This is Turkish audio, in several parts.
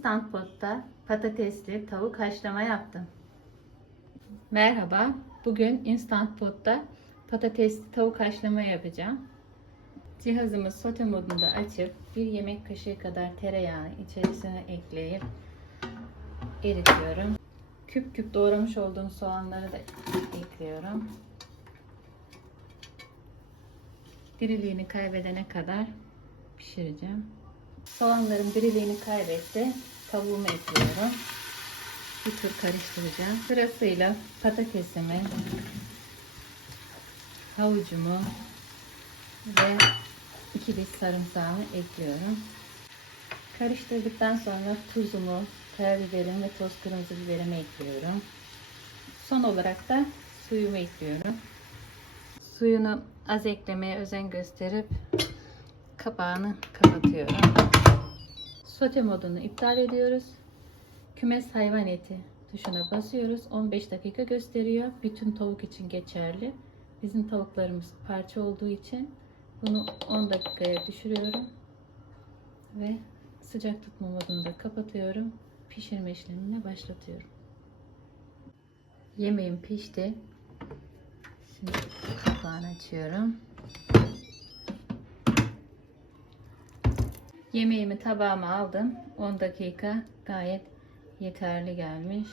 Instant Pot'ta patatesli tavuk haşlama yaptım. Merhaba. Bugün Instant Pot'ta patatesli tavuk haşlama yapacağım. Cihazımı sote modunda açıp bir yemek kaşığı kadar tereyağı içerisine ekleyip eritiyorum. Küp küp doğramış olduğum soğanları da ekliyorum. Diriliğini kaybedene kadar pişireceğim. Soğanlarım diriliğini kaybetti. Tavuğumu ekliyorum. Bir tur karıştıracağım. Sırasıyla patatesimi, havucumu ve iki diş sarımsağımı ekliyorum. Karıştırdıktan sonra tuzumu, karabiberim ve toz kırmızı biberimi ekliyorum. Son olarak da suyumu ekliyorum. Suyunu az eklemeye özen gösterip kapağını kapatıyorum. Sote modunu iptal ediyoruz. Kümes hayvan eti tuşuna basıyoruz. 15 dakika gösteriyor. Bütün tavuk için geçerli. Bizim tavuklarımız parça olduğu için bunu 10 dakikaya düşürüyorum. Ve sıcak tutma modunu da kapatıyorum. Pişirme işlemine başlatıyorum. Yemeğim pişti. Şimdi kapağını açıyorum. Yemeğimi tabağıma aldım. 10 dakika gayet yeterli gelmiş.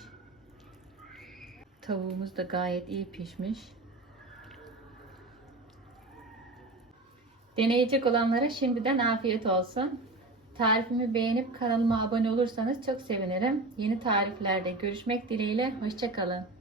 Tavuğumuz da gayet iyi pişmiş. Deneyecek olanlara şimdiden afiyet olsun. Tarifimi beğenip kanalıma abone olursanız çok sevinirim. Yeni tariflerde görüşmek dileğiyle. Hoşçakalın.